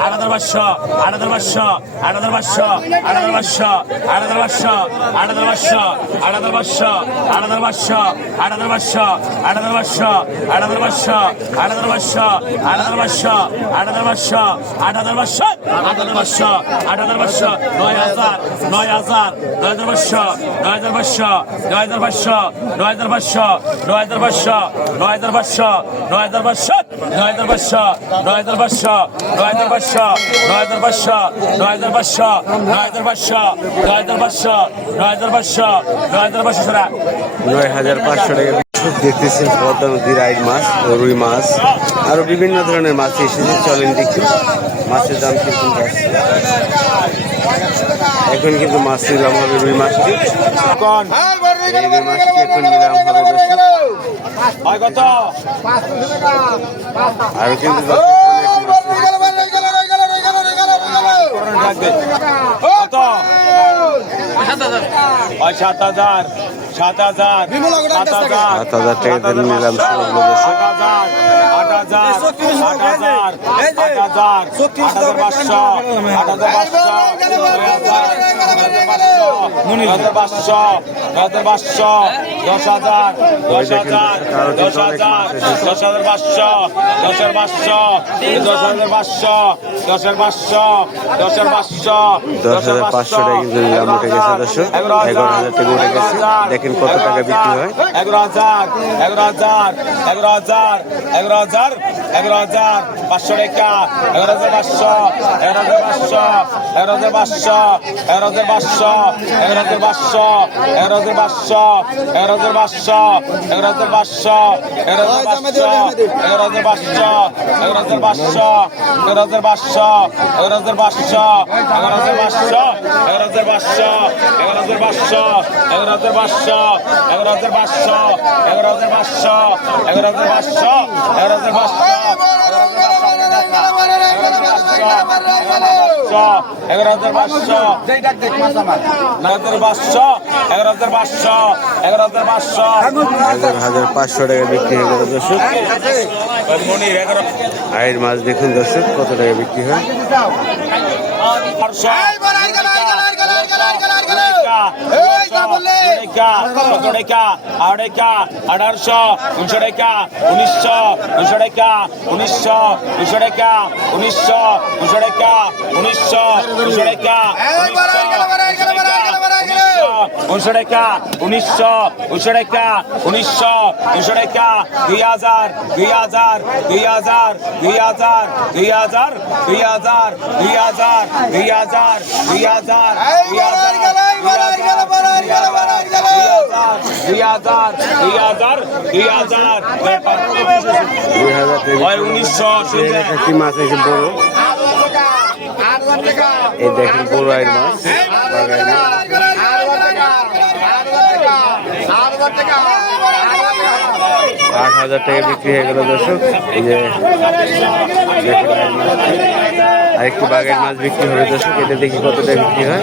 পাঁচশো আট হাজার পাঁচশো আট হাজার পাঁচশো আট হাজার পাঁচশো আট হাজার পাঁচশো আট হাজার পাঁচশো আট হাজার পাঁচশো আট হাজার পাঁচশো আট হাজার পাঁচশো আট হাজার পাঁচশো আট হাজার পাঁচশো আট হাজার পাঁচশো নয় হাজার নয় হাজার নয় হাজার পাঁচশো নয় হাজার পাঁচশো নয় হাজার পাঁচশো নয় হাজার পাঁচশো নয় হাজার পাঁচশো নয় হাজার পাঁচশো নয় হাজার পাঁচশো নয় হাজার পাঁচশো নয় হাজার পাঁচশো নয় হাজার পাঁচশো নয় হাজার পাঁচশো নয় হাজার পাঁচশো নয় হাজার পাঁচশো নয় হাজার টাকা। দেখতেছেন পদ্মা নদীর মাছ রুই মাছ আরও বিভিন্ন ধরনের মাছ এসেছে। চলেন দেখি মাছের দাম কিন্তু যাচ্ছে। এখন কিন্তু মাছ নিলাম হবে রুই মাছটি। এই রুই মাছটি এখন নিলাম হবে দর্শক। আর কিন্তু সাত হাজার সাত হাজার সাত হাজার টাকা নিলাম সাত হাজার আট হাজার আট হাজার পাঁচশো আট হাজার পাঁচশো দশ হাজার পাঁচশো দশ হাজার পাঁচশো দশ হাজার পাঁচশো দশ হাজার পাঁচশো দশ টাকা কিন্তু নিলাম এগারো হাজার টাকা উঠে গেছে দেখেন কত টাকা বিক্রি হয় এগারো হাজার এগারো হাজার এগারো হাজার এগারো হাজার এগারো হাজার পাঁচশো টাকা এগারো হাজার পাঁচশো এগারো হাজার পাঁচশো এগারো হাজার পাঁচশো এগারো হাজার পাঁচশো এগারো হাজার পাঁচশো এগারো হাজার পাঁচশো এগারো হাজার পাঁচশো এগারো হাজার পাঁচশো এগারো হাজার পাঁচশো এগারো হাজার পাঁচশো এগারো হাজার পাঁচশো এগারো হাজার পাঁচশো এগারো হাজার পাঁচশো এগারো হাজার পাঁচশো এগারো হাজার পাঁচশো এগারো হাজার পাঁচশো এগারো হাজার পাঁচশো এগারো হাজার পাঁচশো এগারো হাজার পাঁচশো এগারো হাজার পাঁচশো এগারো হাজার পাঁচশো নয় হাজার পাঁচশো এগারো হাজার পাঁচশো এগারো হাজার পাঁচশো হাজার হাজার পাঁচশো টাকা বিক্রি হয়ে গেল দর্শক আয়ের মাছ দেখুন দর্শক কত টাকা বিক্রি হয় পাঁচশো আঠারোশো উনিশশো টাকা উনিশশো উনিশশো টাকা উনিশশো উনিশশো টাকা উনিশশো উনিশশো টাকা উনিশশো। উনিশশো টাকা উনিশশো টাকা উনিশশো উনিশশো টাকা উনিশশো উনিশশো টাকা দুই হাজার দুই হাজার দুই হাজার দুই হাজার দুই হাজার দুই হাজার দুই হাজার দুই হাজার দুই হাজার দুই হাজার দুই হাজার দুই হাজার দুই হাজার দুই হাজার টাকা উনিশশো কি মাছ আছে বড় এই দেখেন বড় আয়ের মাছ বাগায়ের মাছ আট হাজার টাকা বিক্রি হয়ে গেল দর্শক। এই যে আরেকটি বাগের মাছ বিক্রি হবে দর্শক, এটা দেখি কতটা বিক্রি হয়।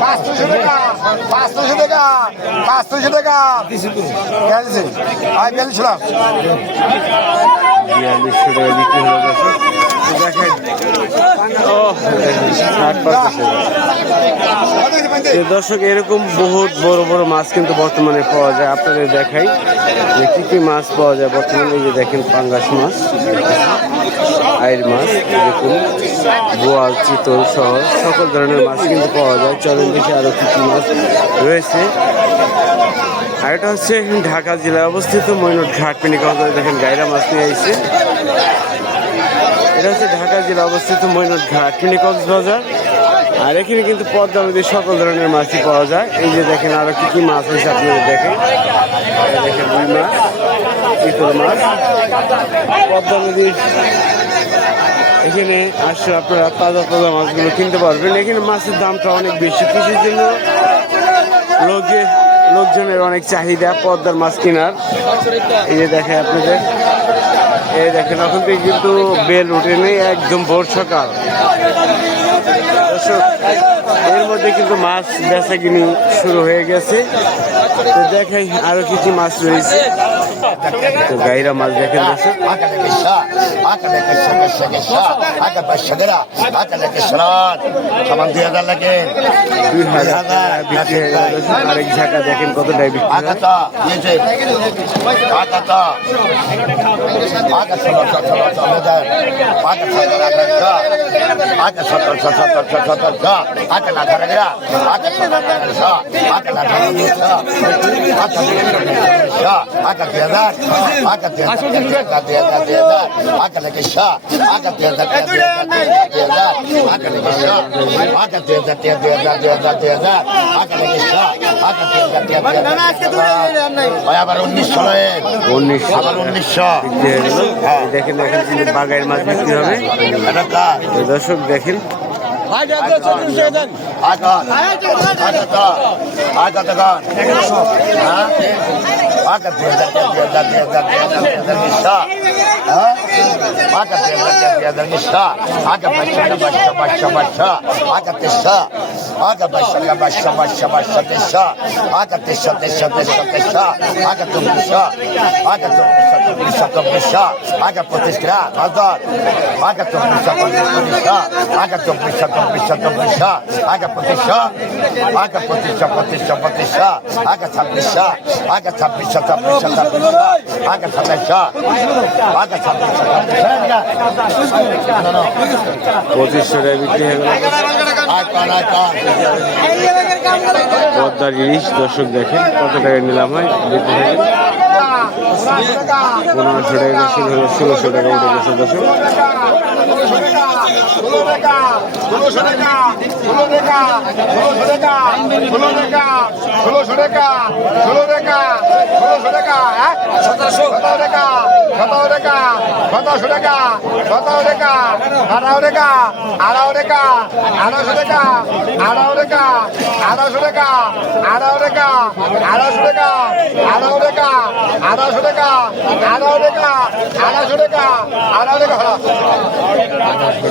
পাঁচশো তো দর্শক এরকম বহুত বড় বড় মাছ কিন্তু বর্তমানে পাওয়া যায়। আপনাদের দেখাই যে কি কি মাছ পাওয়া যায় বর্তমানে। এই যে দেখেন পাঙ্গাস মাছ। আয়ের মাছ, এরকম বোয়াল চিতল সহ সকল ধরনের মাছ কিন্তু পাওয়া যায়। চলেন দেখি আরও কি কি মাছ রয়েছে। আর এটা হচ্ছে ঢাকা জেলায় অবস্থিত ময়ূর ঘাট পিনিকান্ত দেখেন গাইরা মাছ নিয়ে আইছে। এটা হচ্ছে ঢাকা জেলা অবস্থিত ময়ূর ঘাট মিনি কক্সবাজার। আর এখানে কিন্তু পদ্মা নদীর সকল ধরনের মাছই পাওয়া যায়। এই যে দেখেন আরও কি কি মাছ হয়েছে আপনাদের দেখেন। দেখেন রুই মাছ ইতল মাছ। পদ্মা নদীর এখানে আসলে আপনারা তাজা তাজা মাছগুলো কিনতে পারবেন। এখানে মাছের দামটা অনেক বেশি। কৃষির জন্য লোকে লোকজনের অনেক চাহিদা পদ্মার মাছ কেনার। এই যে দেখে আপনাদের। এই দেখেন, এখন থেকে কিন্তু বেল উঠে নেই, একদম ভোর সকাল এর মধ্যে কিন্তু মাছ বেচা কিনি শুরু হয়ে গেছে। তো দেখাই আরও কি কি মাছ রয়েছে। তো গাইরা মাছ দেখেন দুই হাজার হয়ে আরেক ঝাঁকা দেখেন কতটাই বিক্রি হয় আবার উনিশশো উনিশশো আবার উনিশশো হয়ে দেখেন এখন কিন্তু বাগাইয়ের মাছ বিক্রি হবে দর্শক দেখেন আগা আগা আগা গান হ্যাঁ আগা দুই হাজার দুই হাজার দুই হাজার দুই হাজার দুই হাজার নিশা হ্যাঁ বাচ্চা বাচ্চা বাচ্চা বাচ্চা তেসা আগা তেসা তেসা তেসা তেসা আগা চব্বিশা আগা চব্বিশা চব্বিশা চব্বিশা আগা পঁচিশ গ্রা হাজার আগা চব্বিশা পঁচিশা আগা চব্বিশা চব্বিশা চব্বিশা আগা পঁচিশা আগা পঁচিশা পঁচিশা পঁচিশা আগা ছাব্বিশা আগা ছাব্বিশা ছাব্বিশা ছাব্বিশা আগা সাতাইশা আগা ছাব্বিশা ছাব্বিশা পঁচিশশো টাকা বিক্রি হয়ে গেল পদ্মার ইলিশ দর্শক দেখেন কত টাকা নিলাম হয়, বিক্রি হয়ে। পনেরোশো টাকা ষোলোশো টাকা দর্শক। ষোলোশো টাকা ষোলো টাকা ষোলোশো টাকা ষোলো টাকা ষোলোশো টাকা ষোলো টাকা ষোলোশো টাকা হ্যাঁ সতেরোশো সতেরো টাকা সতেরো টাকা সতেরোশো টাকা সতেরো টাকা আঠারো টাকা আঠারো টাকা আঠারোশো টাকা আঠারো টাকা আঠারোশো টাকা আঠারো টাকা আঠারোশো টাকা আঠারো টাকা আঠারোশো টাকা আঠারো টাকা আঠারোশো টাকা আঠারো টাকা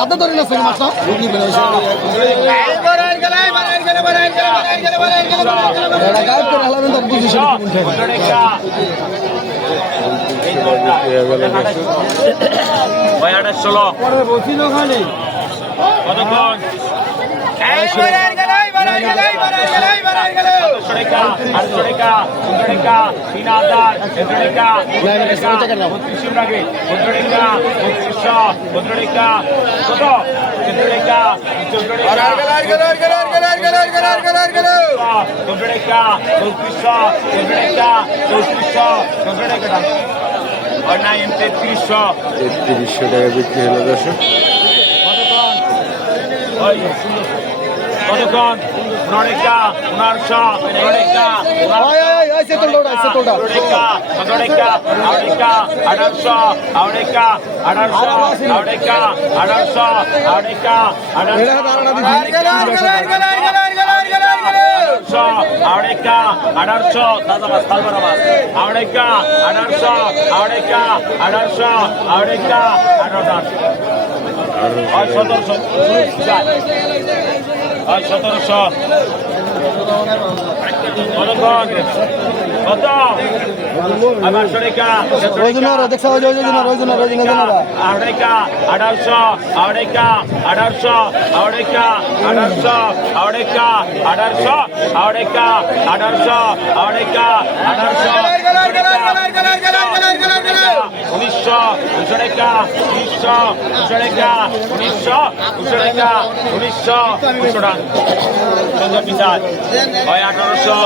আদা ধরে না ফের মাছ গায়েব করে হালাবেন তার বুঝিস উনটা উনত্রিশশো টাকা বিক্রি গেল দর্শক ওই আঠাশ ষোলো কতক্ষণ? তেত্রিশশো টাকা বিক্রি হলো দর্শক। কতক্ষণ পনেরোশো পনেরোটা পনেরোটা সতেরোটা আড়াইটা আঠারোশো আড়াইটা আঠারোশো আড়াইটা আঠারোশো আঠারোশো আড়াইটা আঠারোশো দাদা মাছ কালবার মাছ আড়াইটা আঠারোশো আড়াইটা আঠারোশো আঠারোটা আর সতেরোশো আঠারোশো আড়াইকা আঠারোশো আড়াইকা আঠারোশো আড়াইকা আঠারোশো আড়াইকা আঠারোশো আড়াইকা আঠারোশো উনিশশো দুশো টাকা, উনিশশো দুশো টাকা, উনিশশো দুশো টাকা, উনিশশো দুশো টাকা। চন্দ্র পিসাদ হয় আঠারোশো।